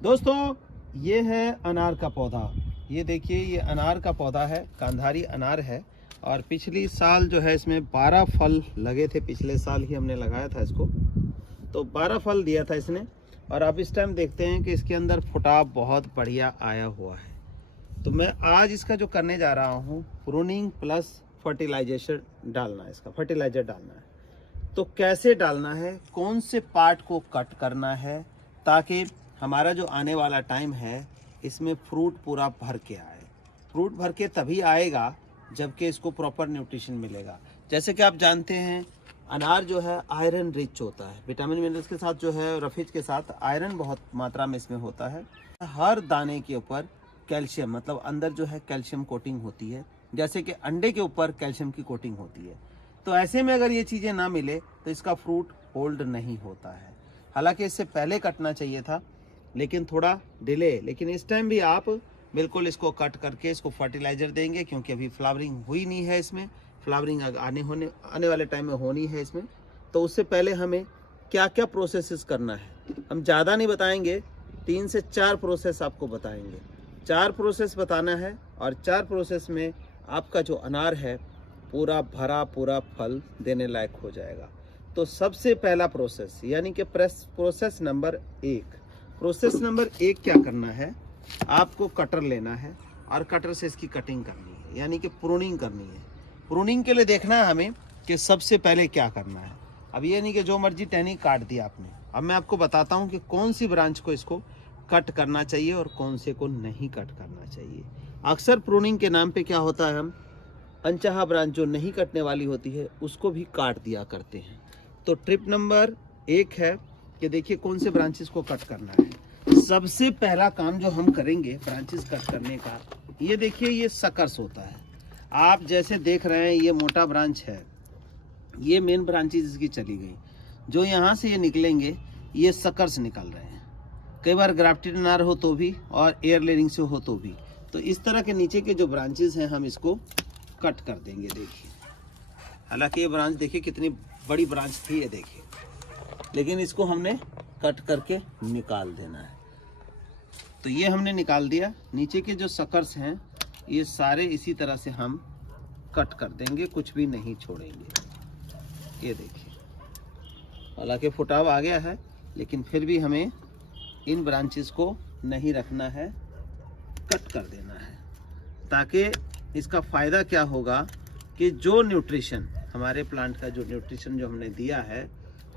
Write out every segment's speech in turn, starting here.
दोस्तों ये है अनार का पौधा। ये देखिए, ये अनार का पौधा है, गांधारी अनार है। और पिछली साल जो है इसमें 12 फल लगे थे। पिछले साल ही हमने लगाया था इसको, तो 12 फल दिया था इसने। और अब इस टाइम देखते हैं कि इसके अंदर फुटाव बहुत बढ़िया आया हुआ है। तो मैं आज इसका जो करने जा रहा हूँ, प्रूनिंग प्लस फर्टिलाइजेशन डालना है, इसका फर्टिलाइजर डालना है। तो कैसे डालना है, कौन से पार्ट को कट करना है, ताकि हमारा जो आने वाला टाइम है इसमें फ्रूट पूरा भर के आए। फ्रूट भर के तभी आएगा जबकि इसको प्रॉपर न्यूट्रिशन मिलेगा। जैसे कि आप जानते हैं, अनार जो है आयरन रिच होता है, विटामिन मिनरल्स के साथ जो है, रफीज के साथ आयरन बहुत मात्रा में इसमें होता है। हर दाने के ऊपर कैल्शियम, मतलब अंदर जो है कैल्शियम कोटिंग होती है, जैसे कि अंडे के ऊपर कैल्शियम की कोटिंग होती है। तो ऐसे में अगर ये चीज़ें ना मिले तो इसका फ्रूट होल्ड नहीं होता है। हालांकि इससे पहले कटना चाहिए था, लेकिन थोड़ा डिले। लेकिन इस टाइम भी आप बिल्कुल इसको कट करके इसको फर्टिलाइजर देंगे, क्योंकि अभी फ्लावरिंग हुई नहीं है इसमें। फ्लावरिंग आने वाले टाइम में होनी है इसमें। तो उससे पहले हमें क्या क्या प्रोसेसेस करना है, हम ज़्यादा नहीं बताएंगे, 3 से 4 प्रोसेस आपको बताएंगे। 4 प्रोसेस बताना है, और 4 प्रोसेस में आपका जो अनार है पूरा भरा पूरा फल देने लायक हो जाएगा। तो सबसे पहला प्रोसेस, यानी कि प्रोसेस नंबर 1। प्रोसेस नंबर 1 क्या करना है, आपको कटर लेना है और कटर से इसकी कटिंग करनी है, यानी कि प्रूनिंग करनी है। प्रूनिंग के लिए देखना है हमें कि सबसे पहले क्या करना है। अब ये नहीं कि जो मर्जी टहनी काट दिया आपने। अब मैं आपको बताता हूँ कि कौन सी ब्रांच को इसको कट करना चाहिए और कौन से को नहीं कट करना चाहिए। अक्सर प्रूनिंग के नाम पे क्या होता है, हम अनचाहा ब्रांच जो नहीं कटने वाली होती है उसको भी काट दिया करते हैं। तो ट्रिप नंबर 1 है कि देखिए कौन से ब्रांचेस को कट करना है। सबसे पहला काम जो हम करेंगे ब्रांचेस कट करने का, ये देखिए ये सकर्स होता है। आप जैसे देख रहे हैं ये मोटा ब्रांच है, ये मेन ब्रांचेस इसकी चली गई। जो यहाँ से ये निकलेंगे ये सकर्स निकल रहे हैं। कई बार ग्राफ्टेड अनार हो तो भी, और एयर लेयरिंग से हो तो भी। तो इस तरह के नीचे के जो ब्रांचेस हैं हम इसको कट कर देंगे। देखिए, हालांकि ये ब्रांच देखिए कितनी बड़ी ब्रांच थी, ये देखिए, लेकिन इसको हमने कट करके निकाल देना है। तो ये हमने निकाल दिया। नीचे के जो सकर्स हैं ये सारे इसी तरह से हम कट कर देंगे, कुछ भी नहीं छोड़ेंगे। ये देखिए, हालांकि फुटाव आ गया है, लेकिन फिर भी हमें इन ब्रांचेस को नहीं रखना है, कट कर देना है। ताकि इसका फ़ायदा क्या होगा कि जो न्यूट्रिशन हमारे प्लांट का, जो न्यूट्रिशन जो हमने दिया है,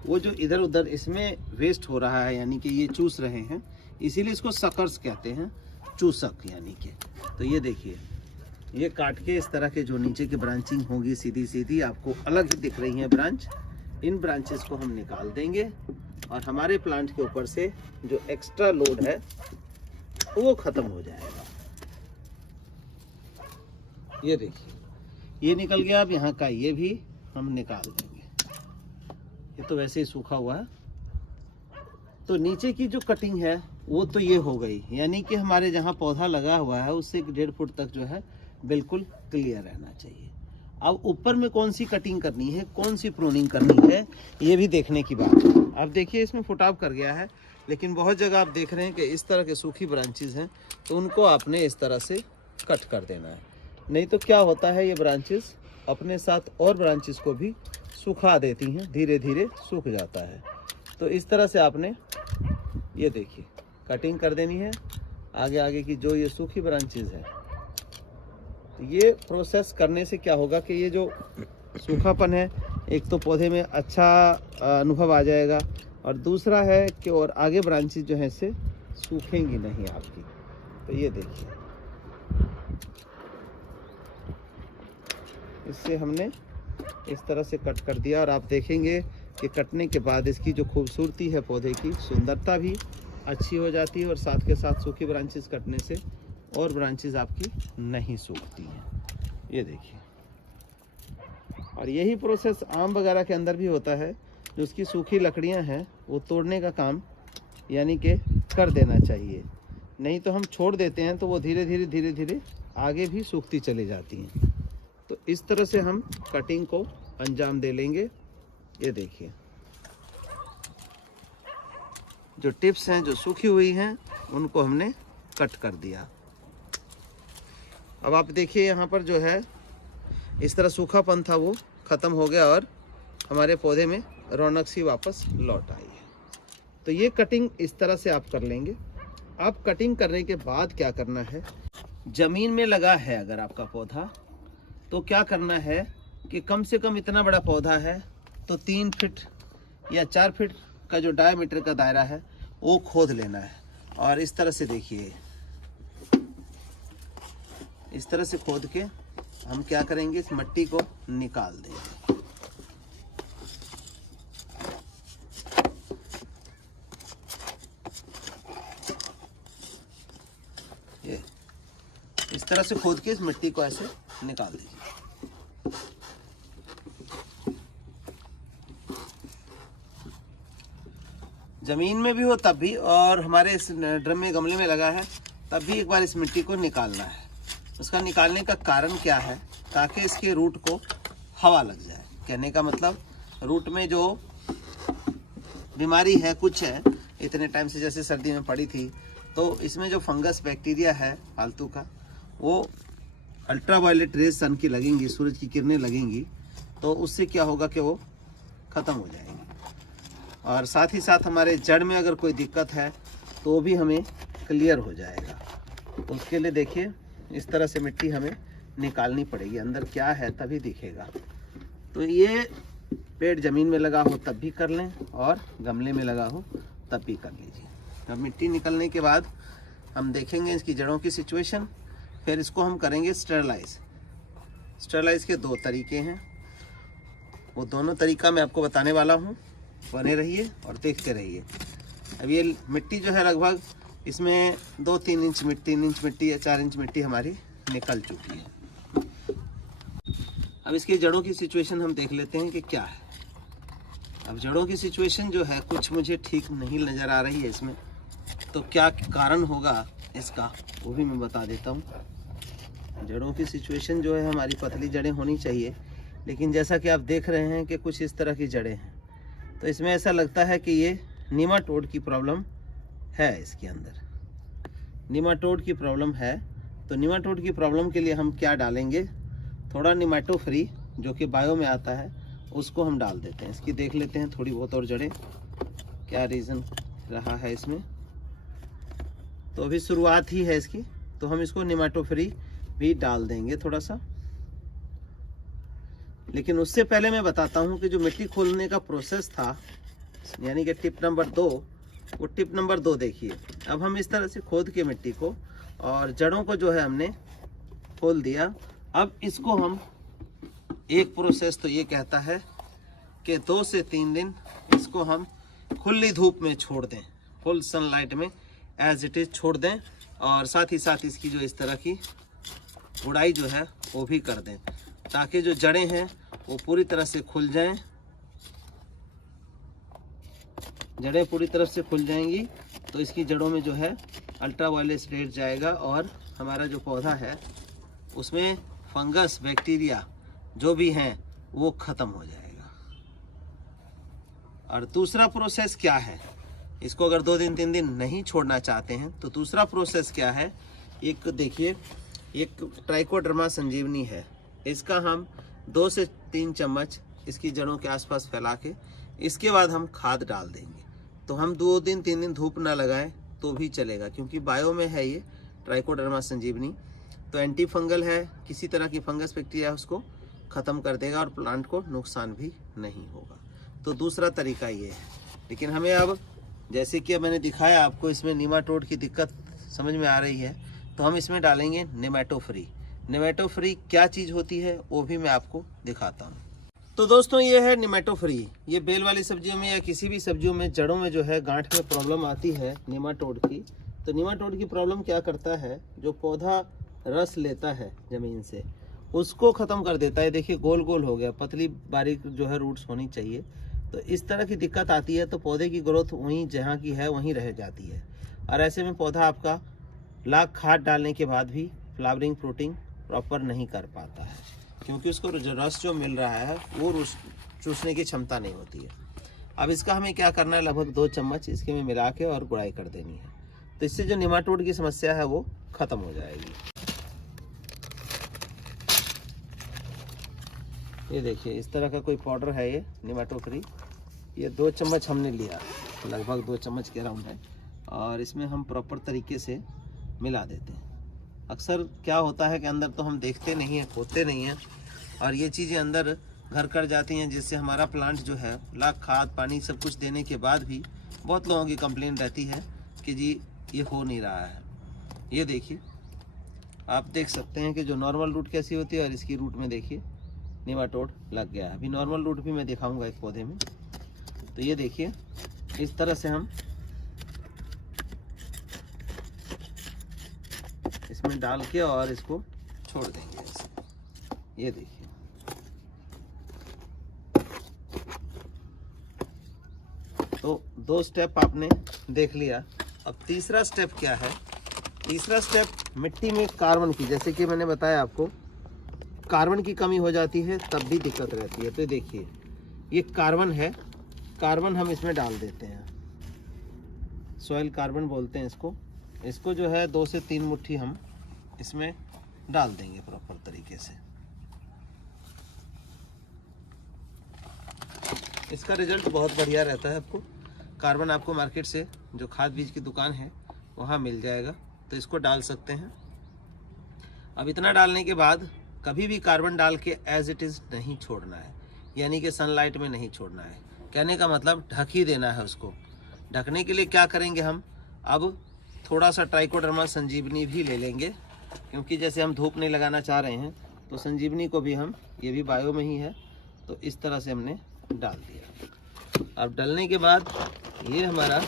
वो जो इधर उधर इसमें वेस्ट हो रहा है, यानी कि ये चूस रहे हैं, इसीलिए इसको सकर्स कहते हैं, चूसक यानी कि। तो ये देखिए, ये काट के इस तरह के जो नीचे की ब्रांचिंग होगी सीधी सीधी आपको अलग ही दिख रही है ब्रांच, इन ब्रांचेस को हम निकाल देंगे और हमारे प्लांट के ऊपर से जो एक्स्ट्रा लोड है वो ख़त्म हो जाएगा। ये देखिए, ये निकल गया। अब यहाँ का ये भी हम निकाल देंगे, ये तो वैसे ही सूखा हुआ है। तो नीचे की जो कटिंग है वो तो ये हो गई, यानी कि हमारे जहाँ पौधा लगा हुआ है उससे 1.5 फुट तक जो है बिल्कुल क्लियर रहना चाहिए। अब ऊपर में कौन सी कटिंग करनी है, कौन सी प्रूनिंग करनी है, ये भी देखने की बात है। अब देखिए इसमें फुटाव कर गया है, लेकिन बहुत जगह आप देख रहे हैं कि इस तरह के सूखी ब्रांचेज हैं, तो उनको आपने इस तरह से कट कर देना है। नहीं तो क्या होता है, ये ब्रांचेस अपने साथ और ब्रांचेस को भी सुखा देती हैं, धीरे धीरे सूख जाता है। तो इस तरह से आपने ये देखिए कटिंग कर देनी है आगे आगे की जो ये सूखी ब्रांचेस है। तो ये प्रोसेस करने से क्या होगा कि ये जो सूखापन है, एक तो पौधे में अच्छा अनुभव आ जाएगा, और दूसरा है कि और आगे ब्रांचेस जो है इससे सूखेंगी नहीं आपकी। तो ये देखिए, इससे हमने इस तरह से कट कर दिया, और आप देखेंगे कि कटने के बाद इसकी जो खूबसूरती है, पौधे की सुंदरता भी अच्छी हो जाती है, और साथ के साथ सूखी ब्रांचेस कटने से और ब्रांचेस आपकी नहीं सूखती हैं। ये देखिए, और यही प्रोसेस आम वगैरह के अंदर भी होता है। जो उसकी सूखी लकड़ियां हैं वो तोड़ने का काम यानी कि कर देना चाहिए, नहीं तो हम छोड़ देते हैं तो वो धीरे धीरे आगे भी सूखती चली जाती हैं। तो इस तरह से हम कटिंग को अंजाम दे लेंगे। ये देखिए, जो टिप्स हैं जो सूखी हुई हैं उनको हमने कट कर दिया। अब आप देखिए यहाँ पर जो है इस तरह सूखापन था वो ख़त्म हो गया और हमारे पौधे में रौनक सी वापस लौट आई है। तो ये कटिंग इस तरह से आप कर लेंगे। आप कटिंग करने के बाद क्या करना है, ज़मीन में लगा है अगर आपका पौधा तो क्या करना है कि कम से कम इतना बड़ा पौधा है तो 3 फीट या 4 फीट का जो डायमीटर का दायरा है वो खोद लेना है। और इस तरह से देखिए, इस तरह से खोद के हम क्या करेंगे, इस मिट्टी को निकाल देंगे। ये इस तरह से खोद के इस मिट्टी को ऐसे निकाल दीजिए। ज़मीन में भी हो तब भी, और हमारे इस ड्रम में गमले में लगा है तब भी एक बार इस मिट्टी को निकालना है। उसका निकालने का कारण क्या है, ताकि इसके रूट को हवा लग जाए। कहने का मतलब रूट में जो बीमारी है कुछ है, इतने टाइम से जैसे सर्दी में पड़ी थी, तो इसमें जो फंगस बैक्टीरिया है फालतू का, वो अल्ट्रावायलेट रेज सन की लगेंगी, सूरज की किरणें लगेंगी, तो उससे क्या होगा कि वो ख़त्म हो जाएगी। और साथ ही साथ हमारे जड़ में अगर कोई दिक्कत है तो भी हमें क्लियर हो जाएगा। तो उसके लिए देखिए इस तरह से मिट्टी हमें निकालनी पड़ेगी, अंदर क्या है तभी दिखेगा। तो ये पेड़ ज़मीन में लगा हो तब भी कर लें और गमले में लगा हो तब भी कर लीजिए। अब मिट्टी निकलने के बाद हम देखेंगे इसकी जड़ों की सिचुएशन, फिर इसको हम करेंगे स्टेरलाइज। स्टेरलाइज के 2 तरीके हैं, वो दोनों तरीका मैं आपको बताने वाला हूँ। बने रहिए और देखते रहिए। अब ये मिट्टी जो है लगभग इसमें 2-3 इंच मिट्टी, 3 इंच मिट्टी या 4 इंच मिट्टी हमारी निकल चुकी है। अब इसकी जड़ों की सिचुएशन हम देख लेते हैं कि क्या है। अब जड़ों की सिचुएशन जो है कुछ मुझे ठीक नहीं नज़र आ रही है इसमें, तो क्या कारण होगा इसका वो भी मैं बता देता हूँ। जड़ों की सिचुएशन जो है हमारी पतली जड़ें होनी चाहिए, लेकिन जैसा कि आप देख रहे हैं कि कुछ इस तरह की जड़ें हैं, तो इसमें ऐसा लगता है कि ये नीमाटोड की प्रॉब्लम है। इसके अंदर नीमाटोड की प्रॉब्लम है। तो नीमाटोड की प्रॉब्लम के लिए हम क्या डालेंगे, थोड़ा नीमाटो फ्री जो कि बायो में आता है उसको हम डाल देते हैं। इसकी देख लेते हैं थोड़ी बहुत और जड़ें क्या रीज़न रहा है इसमें। तो अभी शुरुआत ही है इसकी, तो हम इसको नीमाटो फ्री भी डाल देंगे थोड़ा सा। लेकिन उससे पहले मैं बताता हूँ कि जो मिट्टी खोलने का प्रोसेस था, यानी कि टिप नंबर 2, वो टिप नंबर 2 देखिए। अब हम इस तरह से खोद के मिट्टी को और जड़ों को जो है हमने खोल दिया। अब इसको हम एक प्रोसेस तो ये कहता है कि 2 से 3 दिन इसको हम खुली धूप में छोड़ दें, फुल सनलाइट में एज इट इज़ छोड़ दें, और साथ ही साथ इसकी जो इस तरह की गुड़ाई जो है वो भी कर दें, ताकि जो जड़ें हैं वो पूरी तरह से खुल जाएं। जड़ें पूरी तरह से खुल जाएंगी तो इसकी जड़ों में जो है अल्ट्रावायलेट रेज जाएगा और हमारा जो पौधा है उसमें फंगस बैक्टीरिया जो भी हैं वो ख़त्म हो जाएगा। और दूसरा प्रोसेस क्या है, इसको अगर 2 दिन 3 दिन नहीं छोड़ना चाहते हैं तो दूसरा प्रोसेस क्या है, एक देखिए, एक ट्राइकोडर्मा संजीवनी है, इसका हम 2 से 3 चम्मच इसकी जड़ों के आसपास फैला के इसके बाद हम खाद डाल देंगे। तो हम 2 दिन 3 दिन धूप ना लगाएं तो भी चलेगा, क्योंकि बायो में है ये ट्राइकोडर्मा संजीवनी, तो एंटी फंगल है, किसी तरह की फंगस बैक्टीरिया उसको ख़त्म कर देगा और प्लांट को नुकसान भी नहीं होगा। तो दूसरा तरीका ये है। लेकिन हमें अब जैसे कि मैंने दिखाया आपको, इसमें नीमाटोड की दिक्कत समझ में आ रही है, तो हम इसमें डालेंगे नेमेटो फ्री। नेमेटो फ्री क्या चीज़ होती है वो भी मैं आपको दिखाता हूँ। तो दोस्तों ये है नेमेटो फ्री। ये बेल वाली सब्जियों में या किसी भी सब्जियों में जड़ों में जो है गांठ में प्रॉब्लम आती है नेमाटोड की। तो नेमाटोड की प्रॉब्लम क्या करता है, जो पौधा रस लेता है ज़मीन से उसको ख़त्म कर देता है। देखिए गोल गोल हो गया, पतली बारीक जो है रूट्स होनी चाहिए। तो इस तरह की दिक्कत आती है तो पौधे की ग्रोथ वहीं जहाँ की है वहीं रह जाती है, और ऐसे में पौधा आपका लाख खाद डालने के बाद भी फ्लावरिंग फ्रूटिंग प्रॉपर नहीं कर पाता है, क्योंकि उसको जो रस जो मिल रहा है वो चूसने की क्षमता नहीं होती है। अब इसका हमें क्या करना है, लगभग 2 चम्मच इसके में मिला के और गुड़ाई कर देनी है। तो इससे जो निमाटोड की समस्या है वो खत्म हो जाएगी। ये देखिए इस तरह का कोई पाउडर है ये निमाटोड फ्री। ये 2 चम्मच हमने लिया, लगभग 2 चम्मच के अराउंड है, और इसमें हम प्रॉपर तरीके से मिला देते हैं। अक्सर क्या होता है कि अंदर तो हम देखते नहीं हैं, खोदते नहीं हैं, और ये चीज़ें अंदर घर कर जाती हैं, जिससे हमारा प्लांट जो है लाख खाद पानी सब कुछ देने के बाद भी बहुत लोगों की कंप्लेन रहती है कि जी ये हो नहीं रहा है। ये देखिए आप देख सकते हैं कि जो नॉर्मल रूट कैसी होती है और इसकी रूट में देखिए निमाटोड लग गया है। अभी नॉर्मल रूट भी मैं दिखाऊंगा एक पौधे में। तो ये देखिए इस तरह से हम इसमें डाल के और इसको छोड़ देंगे ऐसे। ये देखिए तो 2 स्टेप आपने देख लिया। अब तीसरा स्टेप क्या है, तीसरा स्टेप मिट्टी में कार्बन की, जैसे कि मैंने बताया आपको कार्बन की कमी हो जाती है तब भी दिक्कत रहती है। तो देखिए ये कार्बन है, कार्बन हम इसमें डाल देते हैं, सॉइल कार्बन बोलते हैं इसको। इसको जो है 2 से 3 मुट्ठी हम इसमें डाल देंगे प्रॉपर तरीके से। इसका रिजल्ट बहुत बढ़िया रहता है। आपको कार्बन आपको मार्केट से जो खाद बीज की दुकान है वहाँ मिल जाएगा, तो इसको डाल सकते हैं। अब इतना डालने के बाद कभी भी कार्बन डाल के एज इट इज़ नहीं छोड़ना है, यानी कि सनलाइट में नहीं छोड़ना है। कहने का मतलब ढक ही देना है उसको। ढकने के लिए क्या करेंगे हम, अब थोड़ा सा ट्राइकोडर्मा संजीवनी भी ले लेंगे, क्योंकि जैसे हम धूप नहीं लगाना चाह रहे हैं तो संजीवनी को भी हम, ये भी बायो में ही है, तो इस तरह से हमने डाल दिया। अब डालने के बाद ये हमारा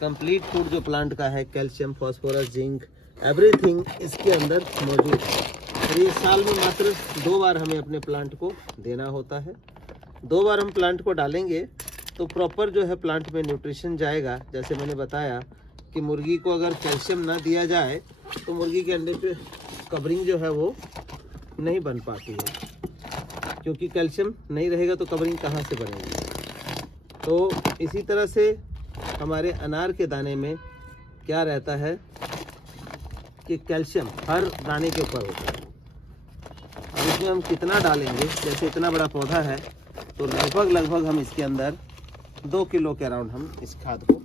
कंप्लीट फूड जो प्लांट का है, कैल्शियम फास्फोरस जिंक एवरीथिंग इसके अंदर मौजूद है। और ये साल में मात्र 2 बार हमें अपने प्लांट को देना होता है। 2 बार हम प्लांट को डालेंगे तो प्रॉपर जो है प्लांट में न्यूट्रिशन जाएगा। जैसे मैंने बताया कि मुर्गी को अगर कैल्शियम ना दिया जाए तो मुर्गी के अंडे पे कवरिंग जो है वो नहीं बन पाती है, क्योंकि कैल्शियम नहीं रहेगा तो कवरिंग कहाँ से बनेगी। तो इसी तरह से हमारे अनार के दाने में क्या रहता है कि कैल्शियम हर दाने के ऊपर होता है। अब इसमें हम कितना डालेंगे, जैसे इतना बड़ा पौधा है तो लगभग हम इसके अंदर 2 किलो के अराउंड हम इस खाद को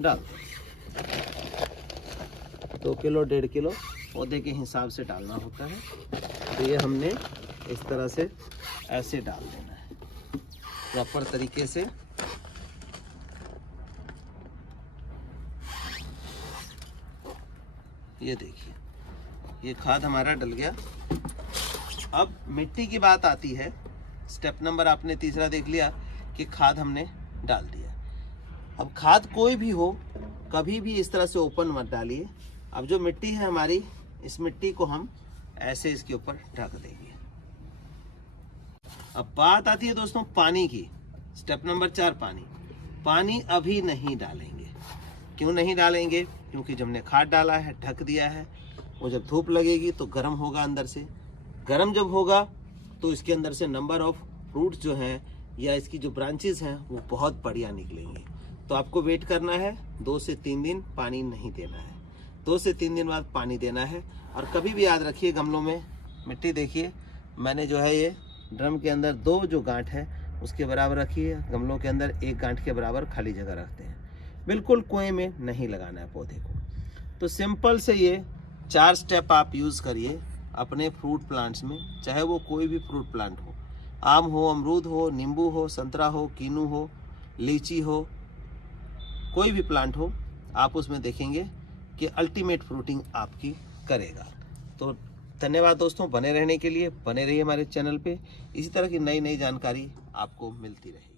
डाल दें। 2 किलो 1.5 किलो पौधे के हिसाब से डालना होता है। तो ये हमने इस तरह से ऐसे डाल देना है प्रॉपर तरीके से। ये देखिए ये खाद हमारा डल गया। अब मिट्टी की बात आती है। स्टेप नंबर आपने तीसरा देख लिया कि खाद हमने डाल दिया। अब खाद कोई भी हो कभी भी इस तरह से ओपन मत डालिए। अब जो मिट्टी है हमारी, इस मिट्टी को हम ऐसे इसके ऊपर ढक देंगे। अब बात आती है दोस्तों पानी की। स्टेप नंबर 4 पानी। पानी अभी नहीं डालेंगे। क्यों नहीं डालेंगे? क्योंकि जब हमने खाद डाला है, ढक दिया है, वो जब धूप लगेगी तो गर्म होगा अंदर से। गर्म जब होगा तो इसके अंदर से नंबर ऑफ फ्रूट्स जो हैं या इसकी जो ब्रांचेस हैं वो बहुत बढ़िया निकलेंगी। तो आपको वेट करना है 2 से 3 दिन, पानी नहीं देना है। 2 से 3 दिन बाद पानी देना है। और कभी भी याद रखिए गमलों में मिट्टी देखिए, मैंने जो है ये ड्रम के अंदर 2 जो गांठ है उसके बराबर रखी है। गमलों के अंदर 1 गांठ के बराबर खाली जगह रखते हैं। बिल्कुल कुएं में नहीं लगाना है पौधे को। तो सिंपल से ये 4 स्टेप आप यूज़ करिए अपने फ्रूट प्लांट्स में, चाहे वो कोई भी फ्रूट प्लांट हो, आम हो, अमरूद हो, नींबू हो, संतरा हो, कीनू हो, लीची हो, कोई भी प्लांट हो, आप उसमें देखेंगे कि अल्टीमेट फ्रूटिंग आपकी करेगा। तो धन्यवाद दोस्तों, बने रहने के लिए। बने रहिए हमारे चैनल पे, इसी तरह की नई नई जानकारी आपको मिलती रहे।